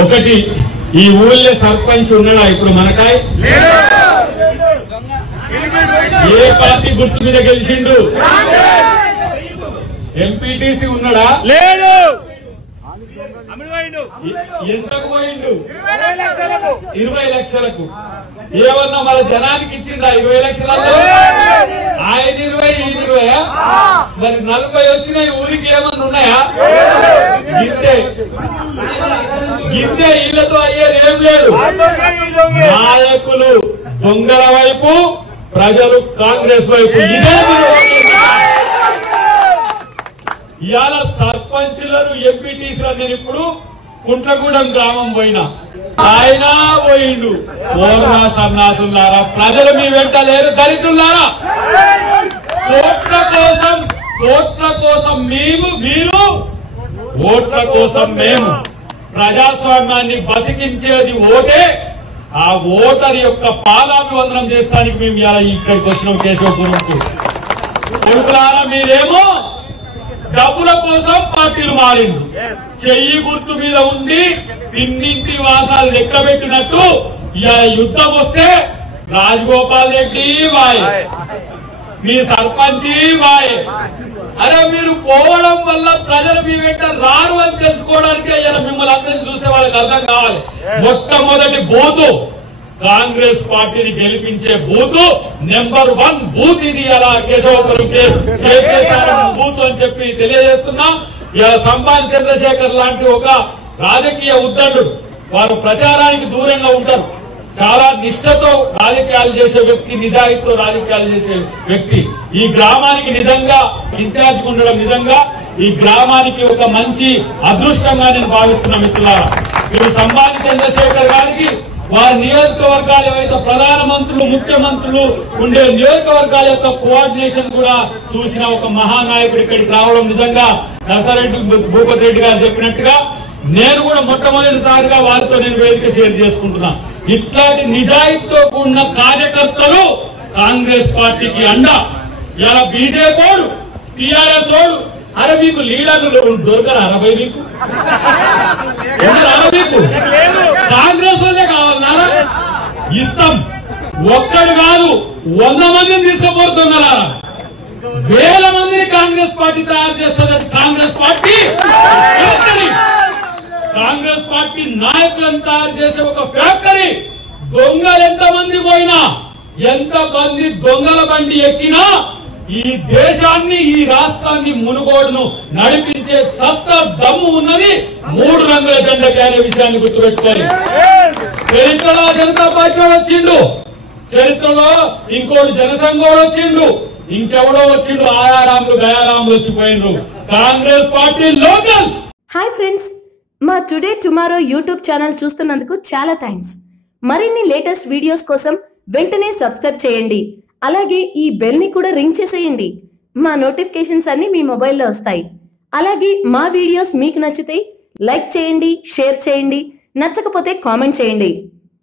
ఒకటి ఈ ఊళ్ళో సర్పంచ్ ఉన్నాడా ఇప్పుడు మనకాయ్? ఏ పార్టీ గుర్తు మీద గెలిచిండు? ఎంపీటీసీ ఉన్నాడా? లేదు. ఎంతకు పోయిండు? 20 లక్షలకు. ఏమన్నా మన జనానికి ఇచ్చిండ్రా 20 లక్షలలో? ఆయన 20 ఈయన 20. మరి 40 వచ్చినాయి. ఊరికి ఏమన్నా ఉన్నాయా? గిద్దే వీళ్ళతో అయ్యేది ఏం లేదు. నాయకులు దొంగల వైపు, ప్రజలు కాంగ్రెస్ వైపు. ఇదే ఇవాళ సర్పంచ్లను ఎంపీటీసీలను నేను ఇప్పుడు కుంట్లగూడెం గ్రామం పోయినా, ఆయన పోయిండు. ఓర్రా సన్నాసులారా, ప్రజలు మీ వెంట లేరు. దరిద్రులారా, ఓట్ల కోసం మీరు, ఓట్ల కోసం మేము. ప్రజాస్వామ్యాన్ని బతికించేది ఓటే. ఆ ఓటర్ యొక్క పాదాభివందనం చేస్తానికి మేము ఇక్కడికి వచ్చినాం కేశవపురంకు. కొడుకులారా, మీరేమో డబ్బుల కోసం పార్టీలు మారింది. చెయ్యి గుర్తు మీద ఉండి తిన్నింటి వాసాలు లెక్క పెట్టినట్టు యుద్ధం వస్తే రాజగోపాల్ రెడ్డి బాయ్, మీ సర్పంచి బాయ్. అరే మీరు పోవడం వల్ల ప్రజలు మీ వెంట రారు అని తెలుసుకోవడానికి మిమ్మల్ని అందరినీ చూస్తే వాళ్ళకి అర్థం కావాలి. మొట్టమొదటి బూతు కాంగ్రెస్ పార్టీని గెలిపించే బూత్ నెంబర్ 1 బూత్ ఇది. అలా కేశవపురం బూత్ అని చెప్పి తెలియజేస్తున్నా. ఇలా సంబాన్ చంద్రశేఖర్ లాంటి ఒక రాజకీయ ఉద్దండు, వారు ప్రచారానికి దూరంగా ఉంటారు. చాలా నిష్ఠతో రాజకీయాలు చేసే వ్యక్తి, నిజాయితీతో రాజకీయాలు చేసే వ్యక్తి. ఈ గ్రామానికి నిజంగా ఇన్ఛార్జ్ ఉండడం నిజంగా ఈ గ్రామానికి ఒక మంచి అదృష్టంగా నేను భావిస్తున్నా. మిత్రులారా, మీరు సంబాన్ చంద్రశేఖర్ గారికి వారి నియోజకవర్గాల ఏవైతే ప్రధానమంత్రులు, ముఖ్యమంత్రులు ఉండే నియోజకవర్గాల యొక్క కోఆర్డినేషన్ కూడా చూసిన ఒక మహానాయకుడు ఇక్కడికి రావడం నిజంగా నర్సారెడ్డి భూపతి రెడ్డి గారు చెప్పినట్టుగా నేను కూడా మొట్టమొదటిసారిగా వారితో నేను వేదిక షేర్ చేసుకుంటున్నా. ఇట్లాంటి నిజాయితీతో కూడిన కార్యకర్తలు కాంగ్రెస్ పార్టీకి అండ. ఇలా బీజేపీ ఓడు, టీఆర్ఎస్ ఓడు, అరే మీకు లీడర్లు దొరకరా? 40 మీకు మీకు కాంగ్రెస్ వాళ్ళే కావాలన్నారా? ఇస్తాం. ఒక్కడు కాదు, 100 మందిని తీసుకుపోతున్నారా? 1000 మందిని కాంగ్రెస్ పార్టీ తయారు చేస్తుంది. కాంగ్రెస్ పార్టీ కాంగ్రెస్ పార్టీ నాయకులను తయారు చేసే ఒక ఫ్యాక్టరీ. దొంగలు ఎంతమంది పోయినా, ఎంతమంది దొంగల బండి ఎక్కినా ఈ దేశాన్ని, ఈ రాష్ట్రాన్ని, మునుగోడును నడిపించే సత్తా, దమ్ము ఉన్నది 3 రంగుల జెండాకి అనే విషయాన్ని గుర్తుపెట్టుకోవాలి. చరిత్రలో జనతా పార్టీ వచ్చిండు, చరిత్రలో ఇంకోటి జనసంఘోడు వచ్చిండు, ఇంకెవడో వచ్చిండు. ఆయారాములు గయారాములు వచ్చిపోయిండ్రు. Congress party local. Hi friends, మా టుడే టుమారో యూట్యూబ్ ఛానల్ చూస్తున్నందుకు చాలా థ్యాంక్స్. మరిన్ని లేటెస్ట్ వీడియోస్ కోసం వెంటనే సబ్స్క్రైబ్ చేయండి. అలాగే ఈ బెల్ ని కూడా రింగ్ చేసేయండి. మా నోటిఫికేషన్స్ అన్ని మీ మొబైల్లో వస్తాయి. అలాగే మా వీడియోస్ మీకు నచ్చితే లైక్ చేయండి, షేర్ చేయండి, నచ్చకపోతే కామెంట్ చేయండి.